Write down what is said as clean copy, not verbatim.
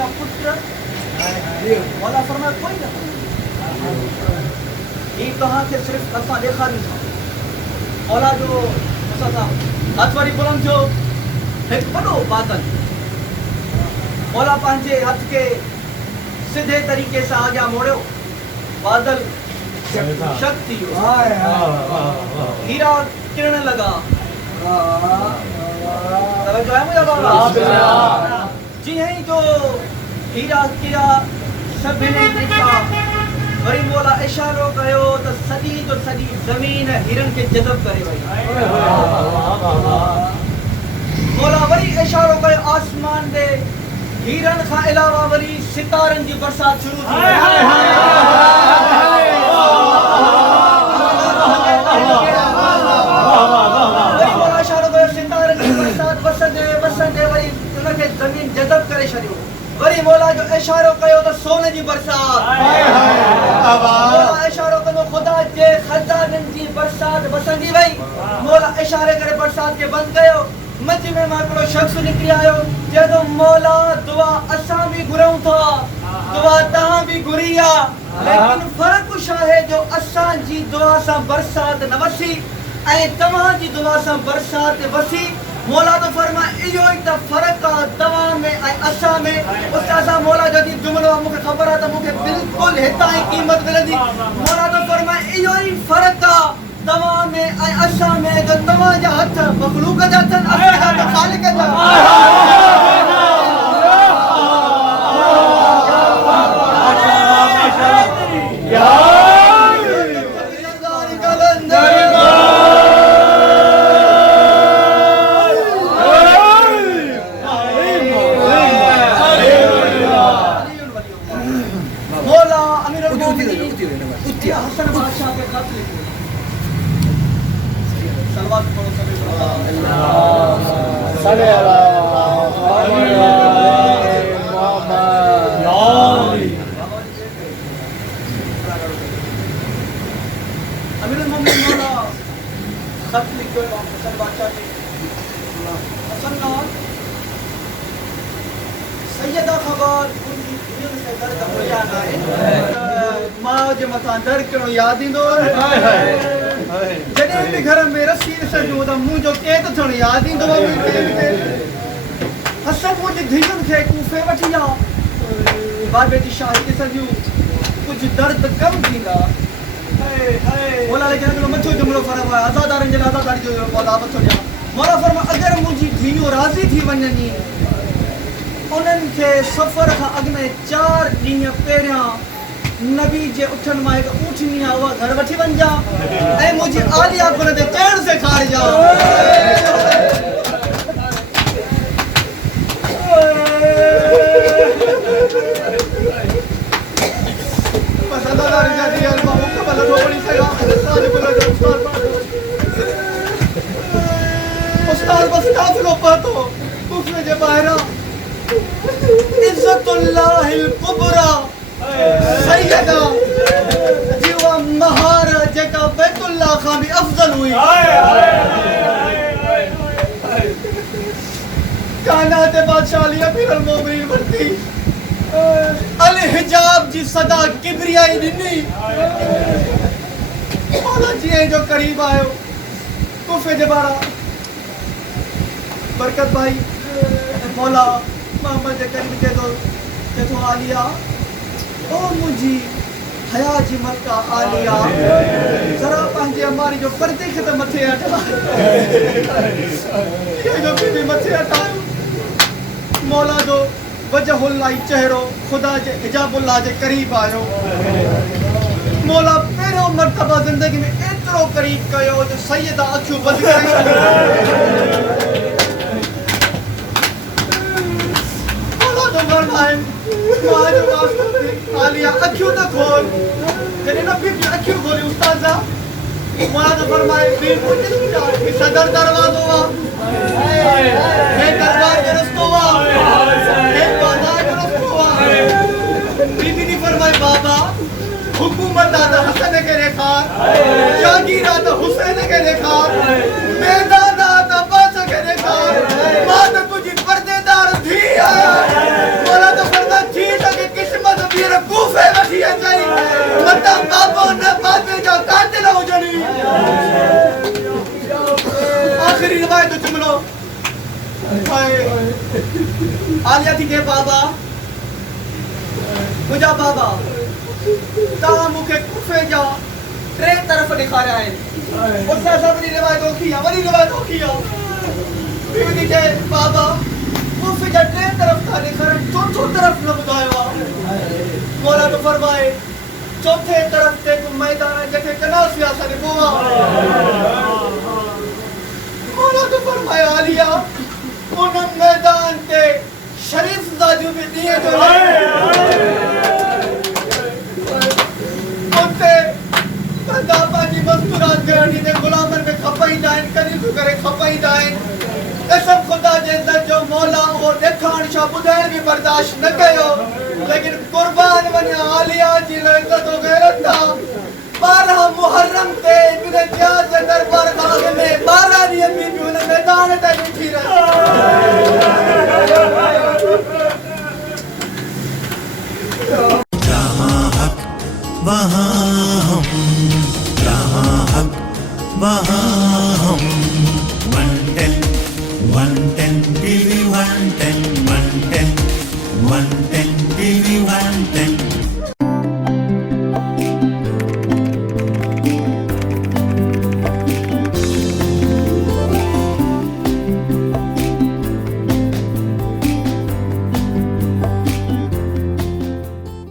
जा पुत्र मौला फरमाया कोई ना ये कहा कि सिर्फ असा देखा नहीं था मौला जो था हथवारी बुलंद जो एक बड़ो बादल मौला पांचे हथ के सीधे तरीके से आगे मोड़ो बादल शक्ति हीरा किरण लगा जो है मुझे बाबा जी है जो हीरा किया सभी ने देखा वरी मौला इशारो कयो तो सदी जो सदी जमीन हिरन के जज़ब करे वई मौला वरी इशारो कयो आसमान दे हिरन का अलावा वरी सितारन की बरसात शुरू थी वरी मौला इशारो कयो सितारन की बरसात बसंदे वरी उनके जमीन जज़ब करे छडियो वरी मौला जो इशारो कयो तो सोने की बरसात मौला इशारो कयो खुदा जे खजानन की बरसात बसंदी वई मौला इशारे करे बरसात के बंद कयो मच में माकड़ो शख्स निकली आयो जदो मौला दुआ असा भी घुरऊं था दुआ तहां भी घुरिया लेकिन फर्क छा है जो असा जी दुआ सा बरसात न वसी ऐ तमां जी दुआ सा बरसात वसी मौला तो फरमा इयो ही त फर्क आ दवा में ऐ असा में उस्ताद मौला जदी जुमलो मुके खबर आ त मुके बिल्कुल हिता ही कीमत मिलंदी मौला तो फरमा इयो ही फर्क आ दवा में ऐ असा में जो तवा जा हथ मखलूक जा थन असा हथ खालिक जा मौला अमीरुल मोमिनीन हसन बादशाह के खत लिखे सलवात पढ़ो सभी अल्लाह सल्ले अला अमीरुल मोमिनीन मौला खत लिखे हसन बादशाह के हसन ना सैयदा खबर से दर्द हो जाना है मां जे मथा दर कणो याद इंदो जॾहिं बि घर में रसी सजूं त मुंहिंजो केत थियणु याद इंदो हसन मुंहिंजी धीअरुनि खे कूफे वठी आ बाबे जी शाही सजूं कुझु दर्द कम थींदा मौला लेकिन हिकिड़ो मथो जुमिलो फर्क़ु आहे आज़ादारनि जे लाइ आज़ादारी जो मौला मथो ॾियां मौला फरमा अगरि मुंहिंजी धीअरूं राज़ी थी वञनि उन्हनि खे सफ़र खां अॻु में 4 ॾींहं पहिरियां नबी जे उठन मां हिकु ऊँटनी आहे उहा घर वठी वञिजा ऐं मुंहिंजी आलिया गुल ते चढ़ सेखारिजा उस्ताद बस काफ़िलो पहुतो कुफे जे ॿाहिरां इज्जतुल्लाहिल कुबरा सैयदा जीवा महार जेका बैतुल्लाह खां भी अफजल हुई कायनात बादशाह अली अमीरुल मोमिनीन वरती अल हिजाब जी सदा किबरियाई ॾिनी मौला जीअं जो करीब आयो कुफे जे ॿाहिरां बरकत भाई मौला मोहम्मद जे करीब चए थो आलिया ओ मुंहिंजी हया जी मक्का आलिया जरा पंहिंजे अमारी जो पर्दे खे त मथे हटा जो भी मथे हटायो मौला जो वजहुल्लाह चेहरो खुदा जे हिजाबुल्लाह जे करीब आयो मौला पहिरियों मर्तबा जिंदगी में एतिरो करीब कयो जो सैयदा अखियूं बंदि करे आलिया अखियूं त खोल जॾहिं न बि अखियूं खोली उस्ताद मौला तो फरमाए सदर दरवाज़ो है दरबार जो रस्तो है बाजार जो रस्तो बीबी ने फरमाए बाबा हुकूमत आता हसन के रेखार जागीर आता हुसैन के रेखार मैदान आता बादशाह के रेखार मां तो तुझी पर्देदार थी मौला तो फरमाए आलिया थी के बाबा मुझा बाबा ता मुखे कुफे जा टे तरफ दिखा रहा है और सासा बड़ी रिवायत होखिया बीवी के बाबा कुफे जा टे तरफ था दिखा रहा चौथो तरफ न बुधायो मौला तो फरमाए चौथे तरफ ते को मैदान जके कना सियासा ने बोवा मौला तो फरमाया आलिया उन मैदान ते शरीफ जाजू भी दिए तो उनते दापा जी मस्तूरात करनी ने गुलामन में खपाई दाइन करी तो करे खपाई दाइन कसम खुदा जैसा जो मौला वो देखान शा बुधान भी बर्दाश्त न कयो लेकिन कुर्बान बने आलिया जी इज्जत तो गैरत था 12 मुहर्रम ते इब्ने जियाद के दरबार खाग में 12 दिन बीबी उन मैदान ते बैठी रही जहाँ हक वहाँ हम, जहाँ हक वहाँ